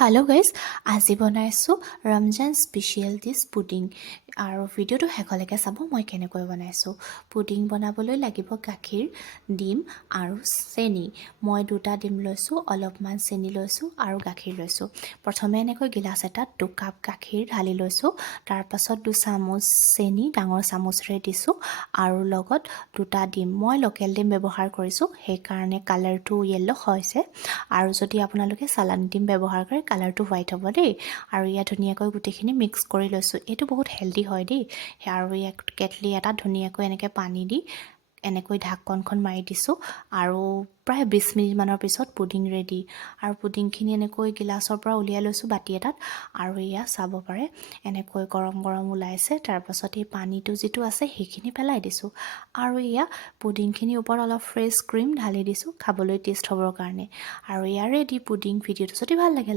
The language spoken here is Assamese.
হেল্ল' গাইজ, আজি বনাইছোঁ ৰমজান স্পেচিয়েল ডিছ পুডিং আৰু ভিডিঅ'টো শেষলৈকে চাব মই কেনেকৈ বনাইছোঁ। পুডিং বনাবলৈ লাগিব গাখীৰ, ডিম আৰু চেনি। মই 2টা ডিম লৈছোঁ, অলপমান চেনি লৈছোঁ আৰু গাখীৰ লৈছোঁ। প্ৰথমে এনেকৈ গিলাচ এটাত 2 কাপ গাখীৰ ঢালি লৈছোঁ। তাৰপাছত 2 চামুচ চেনি ডাঙৰ চামুচেৰে দিছোঁ আৰু লগত 2টা ডিম। মই লোকেল ডিম ব্যৱহাৰ কৰিছোঁ, সেইকাৰণে কালাৰটো য়েল্ল' হৈছে। আৰু যদি আপোনালোকে চালানী ডিম ব্যৱহাৰ কৰে কালাৰটো হোৱাইট হ'ব দেই। আৰু ইয়াত ধুনীয়াকৈ গোটেইখিনি মিক্স কৰি লৈছোঁ। এইটো বহুত হেল্ডি হয় দেই। আৰু ইয়াত কেটলি এটাত ধুনীয়াকৈ এনেকৈ পানী দি এনেকৈ ঢাকনখন মাৰি দিছোঁ আৰু প্ৰায় 20 মিনিটমানৰ পিছত পুডিং ৰেডি। আৰু পুডিংখিনি এনেকৈ গিলাচৰ পৰা উলিয়াই লৈছোঁ বাতি এটাত। আৰু এয়া চাব পাৰে এনেকৈ গৰম গৰম ওলাইছে। তাৰপাছত এই পানীটো যিটো আছে সেইখিনি পেলাই দিছোঁ। আৰু এয়া পুডিংখিনিৰ ওপৰত অলপ ফ্ৰেছ ক্ৰীম ঢালি দিছোঁ খাবলৈ টেষ্ট হ'বৰ কাৰণে। আৰু এয়া ৰেডি পুডিং। ভিডিঅ'টো যদি ভাল লাগে